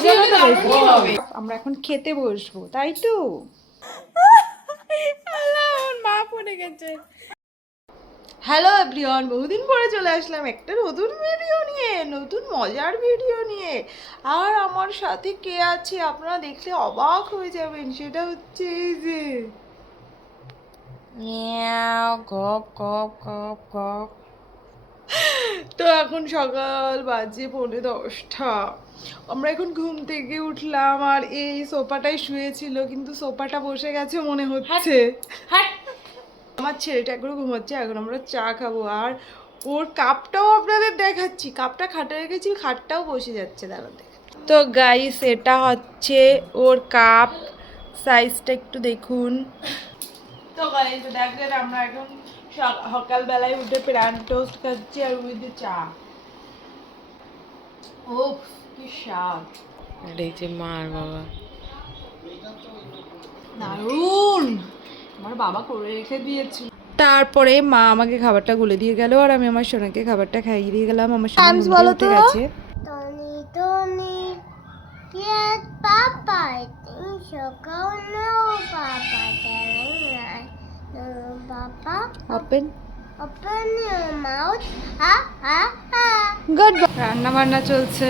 অজানাটা বেশি হবে। আমরা এখন খেতে বসবো, তাই তো? মা পড়ে গেছে। হ্যালো এভরিওয়ান, বহুদিন পরে চলে আসলাম একটা নতুন ভিডিও নিয়ে, নতুন মজার ভিডিও নিয়ে। আর আমার সাথে কে আছে আপনারা দেখলে অবাক হয়ে যাবেন, সেটা হচ্ছে এই যে মিয়াও, গপ গপ গপ গপ। তো এখন সকাল বাজে 10:45। আমরা এখন ঘুম থেকে উঠলাম আর এই সোফাটাই শুয়েছিল, কিন্তু সোফাটা বসে গেছে মনে হচ্ছে। আমার ছেলেটা একবার ঘুমাচ্ছে, এখন আমরা চা খাবো। আর ওর কাপটাও আপনাদের দেখাচ্ছি, কাপটা খাটে রেখেছি, খাটটাও বসে যাচ্ছে দাঁড়াতে। তো গাইস, এটা হচ্ছে ওর কাপ, সাইজটা একটু দেখুন। তো গাইস দেখেন, আমরা এখন সকালবেলায় উঠে প্যান টোস্ট খাচ্ছি আর উইথ চা। ও কি স্বাদ! আর এই যে মার বাবা, দারুণ! আমার বাবা করে রেখে দিয়েছিল। তারপরে মা আমাকে খাবারটা গুলে দিয়ে গেল আর আমি আমার সোনাকে খাবারটা খাইয়ে দিয়ে গেলাম। আমার সোনা ঘুম থেকে উঠে গেছে। Tony, Tony, yes, Papa. Sugar, no, Papa. Telling no, Papa. Open Open your mouth. Ha, ha, ha. Good. রান্না বান্না চলছে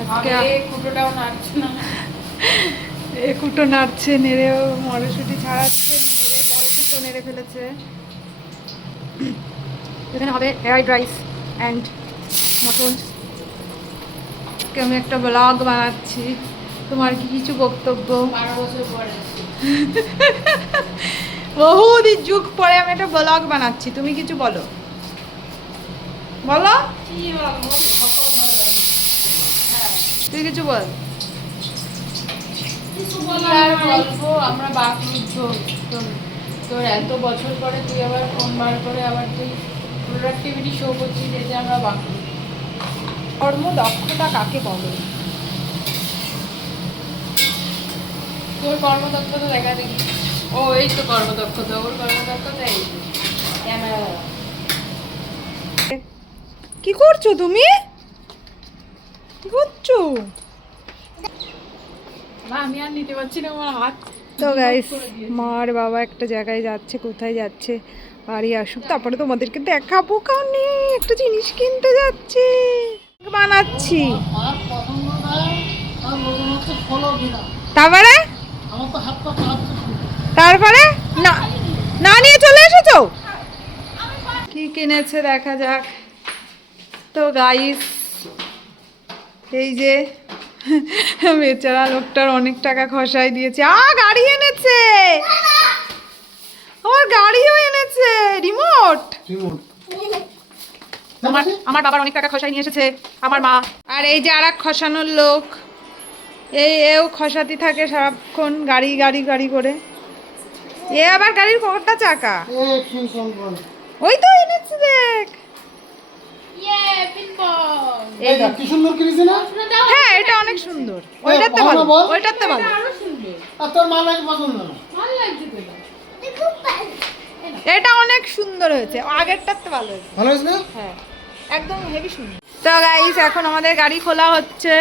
আজকে। কুটোটাও নাড়ছে না, এ কুটো নাড়ছে, নেড়েও মটরশুঁটি ছাড়াচ্ছে, নেড়ে মটরশুঁটিও নেড়ে ফেলেছে। এখানে হবে ফ্রাইড রাইস অ্যান্ড মটন। আজকে আমি একটা ব্লগ বানাচ্ছি, তোমার কি কিছু বক্তব্য? 12 বছর পরে বহুদিন যুগ পরে আমি একটা ব্লগ বানাচ্ছি, তুমি কিছু বলো, বলো, তুই কিছু বল। আর বলবো, আমরা বাকরুদ্ধ। তোর এত বছর পরে তুই আবার ফোন বার করে আবার তুই প্রোডাক্টিভিটি শো করছিস, এই যে আমরা বাকরুদ্ধ। কর্মদক্ষতা কাকে বলে? তোর কর্মদক্ষতা দেখা দেখি। ও এই তো কর্মদক্ষতা, ওর কর্মদক্ষতা এই ক্যামেরা। কি করছো তুমি? কি করছো? না আমি আর নিতে পারছি না, আমার হাত। তো গাইস, মার বাবা একটা জায়গায় যাচ্ছে, কোথায় যাচ্ছে বাড়ি আসুক তারপরে তোমাদেরকে দেখাবো। কারণে একটা জিনিস কিনতে যাচ্ছে, বানাচ্ছি। তারপরে তারপরে না না নিয়ে চলে এসেছো। কি কিনেছে দেখা যাক। তো গাইস, এই যে বেচারা লোকটার অনেক টাকা খসাই দিয়েছে। গাড়ি এনেছে, আমার গাড়িও এনেছে, রিমোট। আমার বাবার অনেক টাকা খসাই নিয়ে এসেছে আমার মা। আর এই যে আর এক খসানোর লোক, এও খসাতে থাকে সারাক্ষণ, গাড়ি গাড়ি গাড়ি করে। এ আবার গাড়ির কটা চাকা, ওই তো এনেছে দেখ। কি সুন্দর কিনেছে না? হ্যাঁ, এটা অনেক সুন্দর। ওইটাতে ভালো, ওইটাতে ভালো। আর তোর মা লাগে পছন্দ না? এটা অনেক সুন্দর হয়েছে, আগেরটাতে ভালো হয়েছে। ভালো হয়েছে না? হ্যাঁ, একদম হেভি সুন্দর। তো গাইস, এখন আমাদের গাড়ি খোলা হচ্ছে।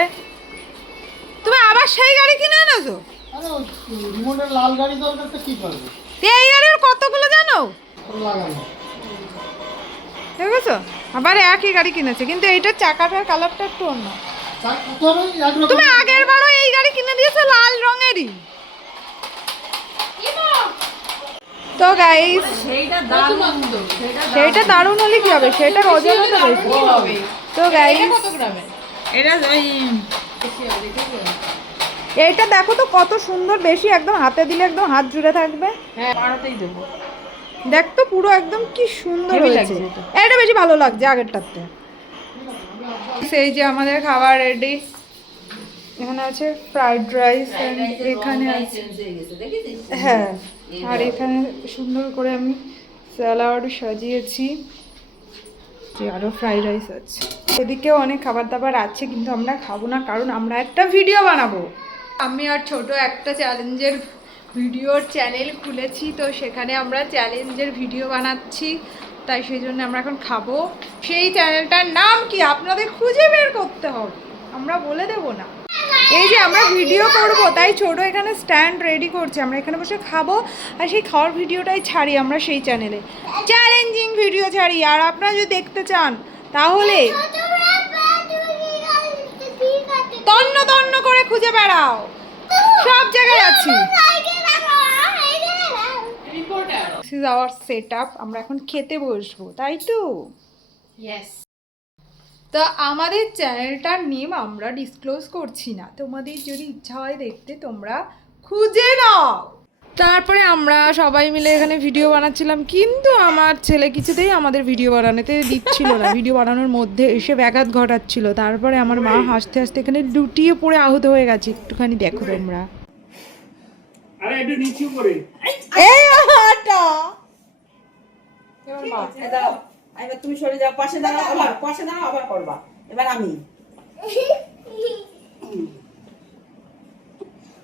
তুমি আবার সেই গাড়ি কিনে এনেছো? আরে ওই রিমোটের লাল গাড়ি দরকার, তো কি করবে? এই গাড়ির কতগুলো জানো? লাগানো দেখেছো, আবার একই গাড়ি কিনেছে, কিন্তু এইটার চাকাটার কালারটা একটু অন্য। তুমি আগের বারও এই গাড়ি কিনে দিয়েছো লাল রঙেরই। তো গাইস, সেইটা দারুণ হলে কি হবে, সেটার ওজনটা বেশি হবে। তো গাইস, এইটা দেখো তো কত সুন্দর, বেশি একদম হাতে দিলে একদম হাত জুড়ে থাকবে। হ্যাঁ পাড়াতেই দেবো। দেখ তো পুরো একদম কি সুন্দর হয়েছে। এটা বেশি ভালো লাগছে আগেরটাতে। সেই যে আমাদের খাবার রেডি, এখানে আছে ফ্রাইড রাইস, এখানে আছে, হ্যাঁ, আর এখানে সুন্দর করে আমি স্যালাড সাজিয়েছি, যে আরও ফ্রাইড রাইস আছে। এদিকেও অনেক খাবার দাবার আছে, কিন্তু আমরা খাবো না, কারণ আমরা একটা ভিডিও বানাবো। আমি আর ছোট একটা চ্যালেঞ্জের ভিডিওর চ্যানেল খুলেছি, তো সেখানে আমরা চ্যালেঞ্জের ভিডিও বানাচ্ছি, তাই সেই জন্য আমরা এখন খাবো। সেই চ্যানেলটার নাম কি আপনাদের খুঁজে বের করতে হবে, আমরা বলে দেবো না। এই যে আমরা ভিডিও করব তাই ছোট এখানে স্ট্যান্ড রেডি করছে, আমরা এখানে বসে খাবো আর সেই খাওয়ার ভিডিওটাই ছাড়ি আমরা সেই চ্যানেলে, চ্যালেঞ্জিং ভিডিও ছাড়ি। আর আপনারা যদি দেখতে চান তাহলে তন্ন তন্ন করে খুঁজে বেড়াও, সব জায়গায় আছি। Reporter. This is our setup, আমরা এখন খেতে বসবো, তাই তো? ইয়েস। তো আমাদের চ্যানেলটার নেম আমরা ডিসক্লোজ করছি না, তোমাদের যদি ইচ্ছা হয় দেখতে তোমরা খুঁজে নাও। তারপরে আমরা সবাই মিলে এখানে ভিডিও বানাচ্ছিলাম, কিন্তু আমার ছেলে কিছুতেই আমাদের ভিডিও বানানোতে দিচ্ছিল না, ভিডিও বানানোর মধ্যে এসে ব্যাঘাত ঘটাচ্ছিল। তারপরে আমার মা হাসতে হাসতে এখানে লুটিয়ে পড়ে আহত হয়ে গেছে, একটুখানি দেখো তোমরা। আরে একটু নিচু করে এই আটা এবার তুমি সরে যাও, পাশে দাঁড়াও, আবার পাশে দাঁড়াও, আবার করবা। এবার আমি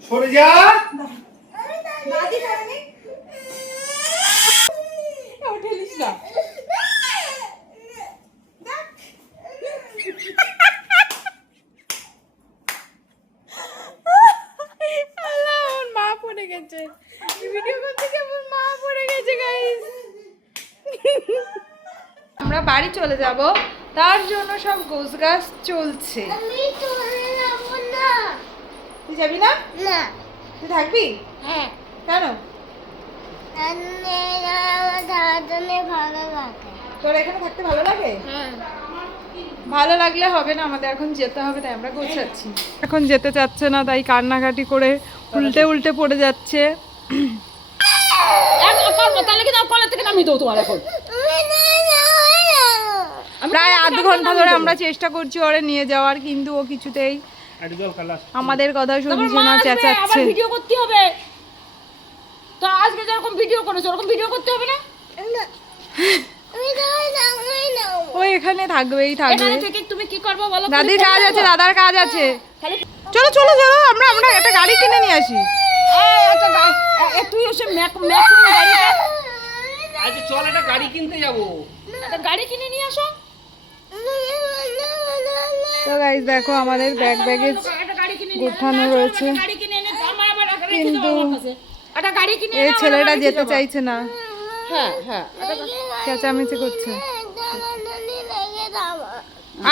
সরে যা। ঠেলিস না। আল্লাহ, আমার মা পড়ে গেছে, ভিডিও করতে গিয়ে আমার মা পড়ে গেছে গাইস। আমরা বাড়ি চলে যাব, তার জন্য সব গোছগাছ চলছে। আমি চলে যাবো না। তুই যাবি না? না। তুই থাকবি? হ্যাঁ। কেন? আমার দাদানে ভালো লাগে। তোর এখানে থাকতে ভালো লাগে? হ্যাঁ। ভালো লাগলে হবে না, আমাদের এখন যেতে হবে, তাই আমরা গোছাচ্ছি। এখন যেতে চাচ্ছে না, তাই কান্নাকাটি করে উল্টে উল্টে পড়ে যাচ্ছে। তাহলে কি কলেজ থেকে নামিয়ে দেবো তোমার এখন। প্রায় আধ ঘন্টা ধরে আমরা চেষ্টা করছি ওরে নিয়ে যাওয়ার, কিন্তু ও কিছুতেই একটু জল খালাস। আমাদের কথা শুনছে না, আবার চেঁচাচ্ছে। ভিডিও করতে হবে, তো আজকে যেরকম ভিডিও করেছো ওরকম ভিডিও করতে হবে না। ও এখানে থাকবেই থাকবে। এখানে থেকে তুমি কি করবে বলো? দাদির কাজ আছে, দাদার কাজ আছে। খালি চলো চলো চলো, আমরা আমরা একটা গাড়ি কিনে নিয়ে আসি। তুই ওসব গাড়িটা আচ্ছা চল একটা গাড়ি কিনতে যাবো। একটা গাড়ি কিনে নিয়ে আসো। তো গাইস দেখো আমাদের ব্যাগ ব্যাগেজ একটা গাড়ি কিনে গোছানো রয়েছে, গাড়ি কিনে এনে আমার আবার রেখে দাও কিন্তু আমার কাছে। একটা গাড়ি কিনে এই ছেলেটা যেতে চাইছে না, হ্যাঁ হ্যাঁ চেঁচামেচি করছে।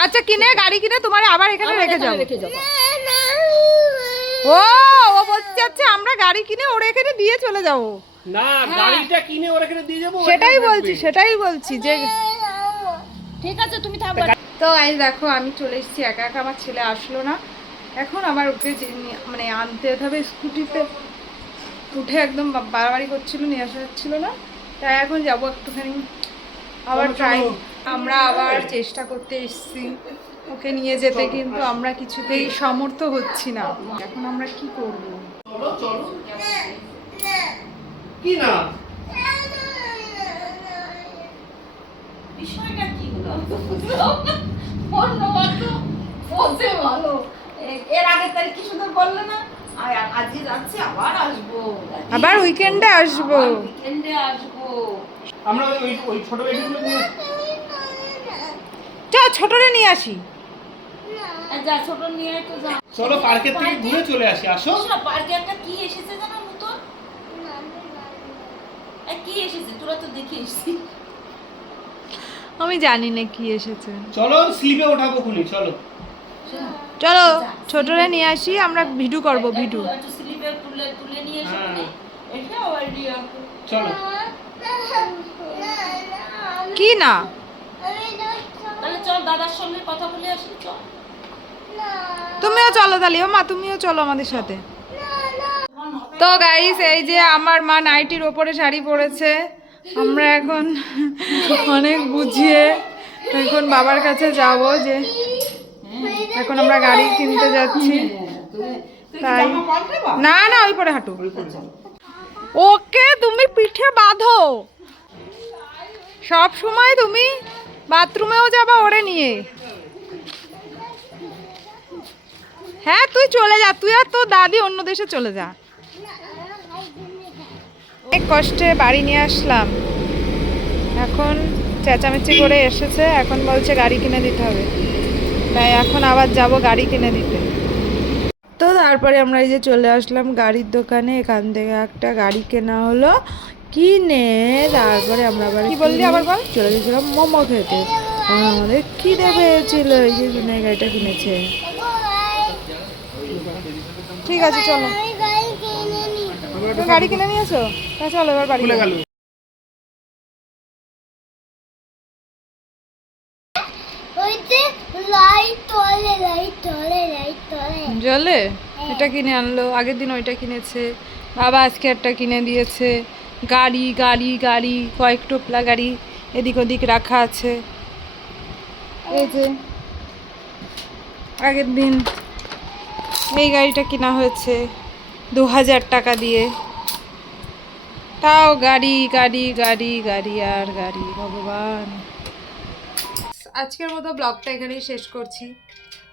আচ্ছা কিনে গাড়ি কিনে তোমার আবার এখানে রেখে যাবো। রেখে যাবো। ও ও বলতে যাচ্ছে আমরা গাড়ি কিনে ওর এখানে দিয়ে চলে যাবো। না গাড়িটা কিনে ওর এখানে দিয়ে যাবো। সেটাই বলছি যে ঠিক আছে তুমি থাকবে। তো গাইস দেখো আমি চলে এসেছি একা একা, আমার ছেলে আসলো না, এখন আবার ওকে মানে আনতে হবে, স্কুটিতে উঠে একদম বাড়াবাড়ি করছিল, নিয়ে আসা যাচ্ছিল না, তাই এখন যাবো একটুখানি আবার ট্রাই। আমরা আবার চেষ্টা করতে এসেছি ওকে নিয়ে যেতে, কিন্তু আমরা কিছুতেই সমর্থ হচ্ছি না। এখন আমরা কি করব? চলো চলো। কি না বিষয়টা কি হলো অন্য অন্য বলতে ভালো। এর আগের তারিখ কি সুন্দর বললো না, আর আজকে যাচ্ছে আবার আসবো, আবার উইকেন্ডে আসবো, উইকেন্ডে আসবো। আমরা ওই ওই ছোট বেটিগুলো নিয়ে চ ছোটরে নিয়ে আসি। যা ছোট নিয়ে তো যা। চলো পার্কের থেকে ঘুরে চলে আসি। আসো। পার্কে একটা কি এসেছে জানো নতুন? কি এসেছে তোরা তো দেখে এসেছিস? আমি জানি না কি এসেছে। চলো স্লিপে ওঠাবো খুনি। চলো চলো ছোটরে নিয়ে আসি, আমরা ভিডিও করব ভিডিও। একটু স্লিপে তুলে নিয়ে এসে মানে এটা অলরেডি চলো। কি না তাহলে চল দাদার সঙ্গে কথা বলে আসি। চল তুমিও চলো তাহলে, ও মা তুমিও চলো আমাদের সাথে। তো গাইস এই যে আমার মা নাইটির ওপরে শাড়ি পরেছে, আমরা এখন অনেক বুঝিয়ে এখন বাবার কাছে যাব, যে এখন আমরা গাড়ি কিনতে যাচ্ছি। তাই না না ওই পরে হাঁটু, ওকে তুমি পিঠে বাঁধো, সব সময় তুমি বাথরুমেও যাবা ওরে নিয়ে। হ্যাঁ তুই চলে যা, তুই আর তোর দাদি অন্য দেশে চলে যা। অনেক কষ্টে বাড়ি নিয়ে আসলাম, এখন চেঁচামেচি করে এসেছে, এখন বলছে গাড়ি কিনে দিতে হবে, তাই এখন আবার যাব গাড়ি কিনে দিতে। তো তারপরে আমরা এই যে চলে আসলাম গাড়ির দোকানে, এখান থেকে একটা গাড়ি কেনা হলো, কিনে তারপরে আমরা আবার কি বললি আবার বল, চলে গেছিলাম মোমো খেতে। আর আমাদের খিদে পেয়েছিল, এই যে জন্য এই গাড়িটা কিনেছে। ঠিক আছে চলো, আমি গাড়ি কিনে নি। তুমি গাড়ি কিনে নিয়েছো? হ্যাঁ চলো এবার বাড়ি খুলে যাই। গেল। ওই যে লাইট তোলে, লাইট তোলে, লাইট তোলে। জলে এটা কিনে আনলো, আগের দিন ওইটা কিনেছে, বাবা আজকে একটা কিনে দিয়েছে। গাড়ি গাড়ি গাড়ি, কয়েক টোপলা গাড়ি এদিক ওদিক রাখা আছে। এই যে আগের দিন এই গাড়িটা কেনা হয়েছে 2000 টাকা দিয়ে। তাও গাড়ি গাড়ি গাড়ি গাড়ি আর গাড়ি, ভগবান। আজকের মতো ব্লগটা এখানেই শেষ করছি।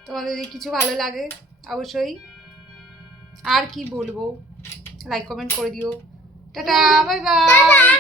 তোমাদের যদি কিছু ভালো লাগে অবশ্যই, আর কি বলবো, লাইক কমেন্ট করে দিও। Tata, bye bye.